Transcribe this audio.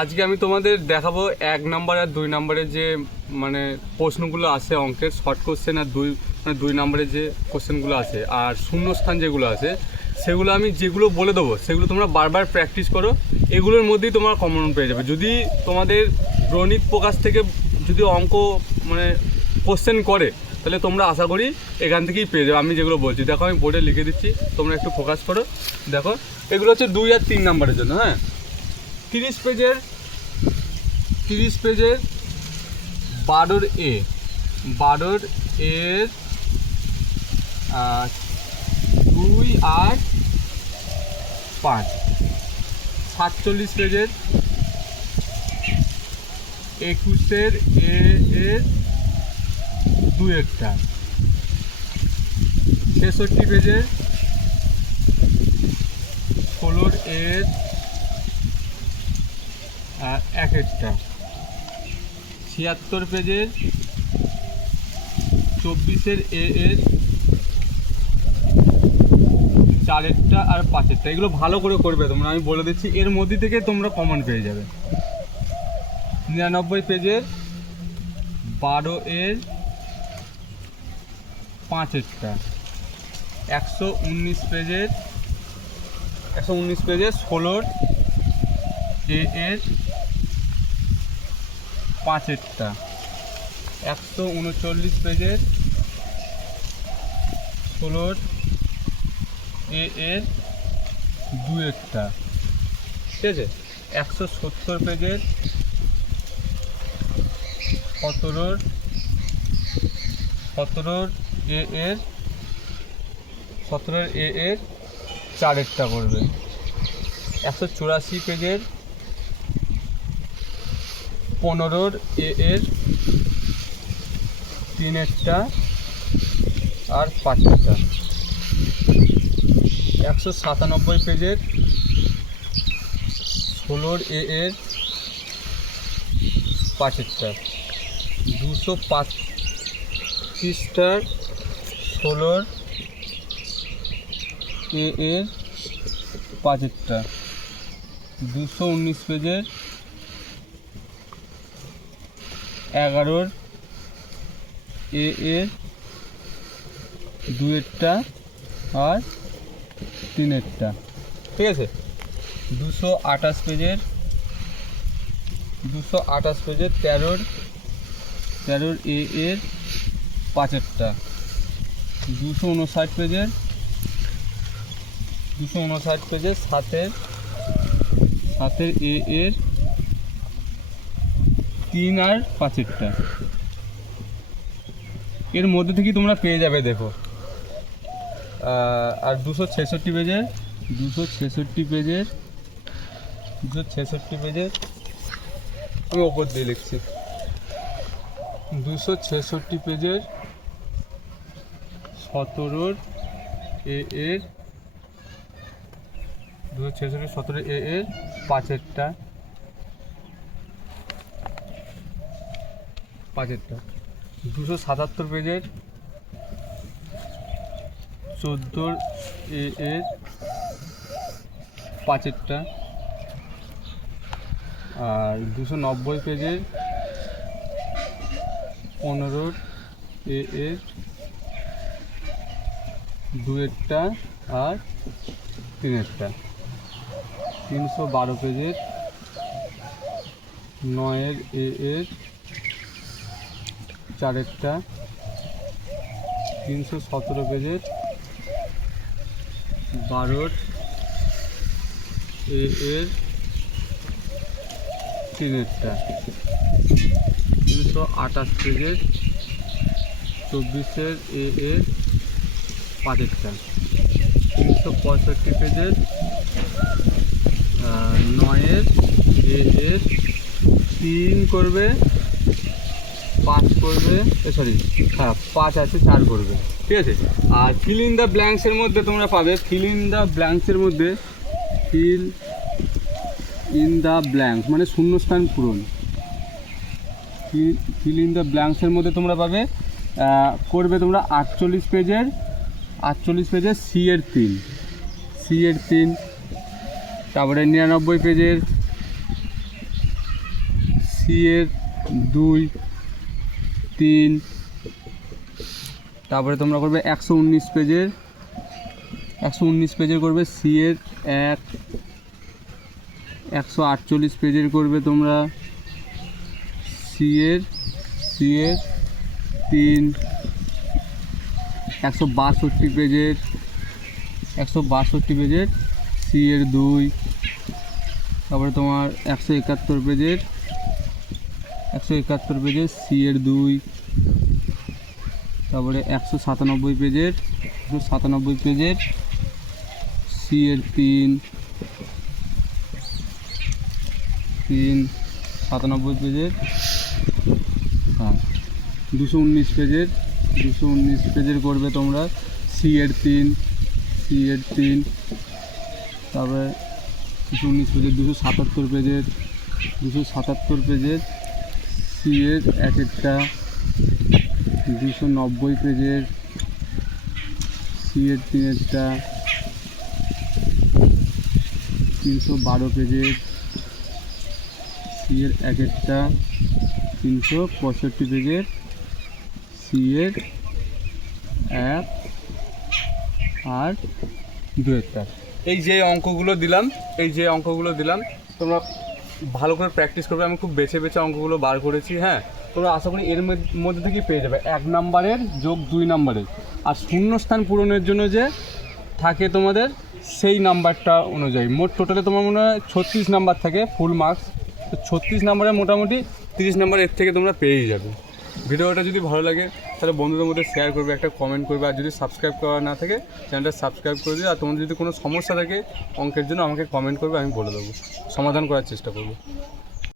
আজকে আমি তোমাদের দেখাবো এক নাম্বার আর দুই নম্বরের যে মানে প্রশ্নগুলো আছে অঙ্কের শর্ট কোশ্চেন আর দুই মানে দুই নম্বরের যে কোশ্চেনগুলো আছে, আর শূন্যস্থান যেগুলো আছে, সেগুলো আমি যেগুলো বলে দেবো, সেগুলো তোমরা বারবার প্র্যাকটিস করো, এগুলোর মধ্যেই তোমরা কমন পেয়ে যাবে। যদি তোমাদের গণিত প্রকাশ থেকে যদি অঙ্ক মানে কোশ্চেন করে, তাহলে তোমরা আশা করি এখান থেকেই পেয়ে যাবে, আমি যেগুলো বলছি। দেখো, আমি বোর্ডে লিখে দিচ্ছি, তোমরা একটু ফোকাস করো। দেখো, এগুলো হচ্ছে দুই আর তিন নাম্বারের জন্য হ্যাঁ? তিরিশ পেজের তিরিশ পেজের বারোর এ, বারোর এর দুই আর পাঁচ, সাতচল্লিশ পেজের, একুশের এ এর দু একটা, ছেষট্টি পেজের, ষোলোর এর এক একটা ছিয়াত্তর পেজের, চব্বিশের এ এর, চারেরটা আর পাঁচেরটা। এগুলো ভালো করে করবে তোমরা। আমি বলে দিচ্ছি, এর মধ্যে থেকে তোমরা কমন পেয়ে যাবে। নিরানব্বই পেজের, বারো এর, পাঁচেরটা। একশো উনিশ পেজের, একশো উনিশ পেজের, ষোলোর এ এর পাঁচেরটা। একশো উনচল্লিশ পেজের ষোলোর এ এর দুয়েরটা। ঠিক আছে? একশো সত্তর পেজের সতেরোর সতেরোর এ এর সতেরোর এ এর চারেরটা করবে। একশো চুরাশি পেজের পনেরোর এ এর তিনেরটা আর পাঁচেরটা একশো সাতানব্বই পেজের ষোলোর এ এর পাঁচেরটা। দুশো পাঁচ পৃষ্ঠার ষোলোর এ এর পাঁচেরটা। দুশো উনিশ পেজের এগারোর এ এর দুয়েরটা আর তিনেরটা। ঠিক আছে? দুশো আঠাশ পেজের, দুশো আঠাশ পেজের তেরোর তেরোর এ, এর পাঁচেরটা। দুশো উনষাট পেজের, দুশো উনষাট পেজের সাতের সাতের এ, এর তিন আর পাঁচেরটা। এর মধ্যে থেকেই তোমরা পেয়ে যাবে, দেখো। আর দুশো ছেষট্টি পেজের, দুশো ছেষট্টি পেজের, দুশো ছেষট্টি পেজের, আমি ওপর দিয়ে লিখছি। দুশো ছেষট্টি পেজের সতেরোর এ এর, দুশো ছেষট্টি সতেরো এ এর পাঁচেরটা। পাঁচেরটা দুশো সাতাত্তর পেজের চোদ্দোর এ এর পাঁচেরটা আর দুশো নব্বই পেজের পনেরোর এ এর দুয়েরটা আর তিনেরটা। তিনশো বারো পেজের নয়ের এ এর চারেরটা। তিনশো সতেরো পেজের বারোর এর তিনেরটা। তিনশো আঠাশ পেজের চব্বিশের, এ এর পাঁচেরটা। তিনশো পঁয়ষট্টি পেজের নয়ের, এ এর তিন করবে পাঁচ করবে সরি হ্যাঁ পাঁচ আছে, চার করবে, ঠিক আছে? আর ফিল ইন দ্য ব্ল্যাঙ্কসের মধ্যে তোমরা পাবে ফিল ইন দ্য ব্ল্যাঙ্কসের মধ্যে ফিল ইন দ্য ব্ল্যাঙ্কস মানে শূন্যস্থান পূরণ। ফিল ইন দ্য ব্ল্যাঙ্কসের মধ্যে তোমরা পাবে করবে তোমরা আটচল্লিশ পেজের আটচল্লিশ পেজের সি এর তিন। সি এর তিন, তারপরে নিরানব্বই পেজের সি এর দুই তিন। তারপরে তোমরা করবে একশো উনিশ পেজের, একশো উনিশ পেজের করবে সি এক, একশো আটচল্লিশ পেজের করবে তোমরা সি এর তিন, একশো বাষট্টি পেজের, একশো বাষট্টি পেজের সি দুই, তারপরে তোমার একশো একাত্তর পেজের একশো একাত্তর পেজের, সি এর দুই, তারপরে একশো সাতানব্বই পেজের, একশো সাতানব্বই পেজের, সি এর তিন তিন, সাতানব্বই পেজের হ্যাঁ দুশো উনিশ পেজের, দুশো উনিশ পেজের করবে তোমরা, সি এর তিন, সি এর তিন, তারপরে দুশো উনিশ পেজের, দুশো সাতাত্তর পেজের, দুশো সাতাত্তর পেজের সি এর এক একটা দুশো নব্বই পেজের সি এর তিনেরটা তিনশো বারো পেজের সি এর এক একটা তিনশো পঁয়ষট্টি পেজের সি এর এক আর দু একটা। এই যে অঙ্কগুলো দিলাম, এই যে অঙ্কগুলো দিলাম, তোমরা ভালো করে প্র্যাকটিস করবে। আমি খুব বেছে বেছে অঙ্কগুলো বার করেছি হ্যাঁ। তোমরা আশা করি এর মধ্যে- থেকে পেয়ে যাবে। এক নাম্বারের যোগ দুই নাম্বারের। আর শূন্যস্থান পূরণের জন্য যে থাকে তোমাদের, সেই নাম্বারটা অনুযায়ী। মোট টোটালে তোমার মনে হয় ছত্রিশ নাম্বার থাকে ফুল মার্কস তো ছত্রিশ নাম্বারে মোটামুটি তিরিশ নাম্বার এর থেকে তোমরা পেয়েই যাবে। ভিডিওটা যদি ভালো লাগে, তাহলে বন্ধুদের মধ্যে শেয়ার করবে, একটা কমেন্ট করবে। আর যদি সাবস্ক্রাইব করা না থাকে চ্যানেলটা সাবস্ক্রাইব করে দিও। আর তোমাদের যদি কোনো সমস্যা থাকে, অঙ্কের জন্য আমাকে কমেন্ট করবে, আমি বলে দেবো। সমাধান করার চেষ্টা করব।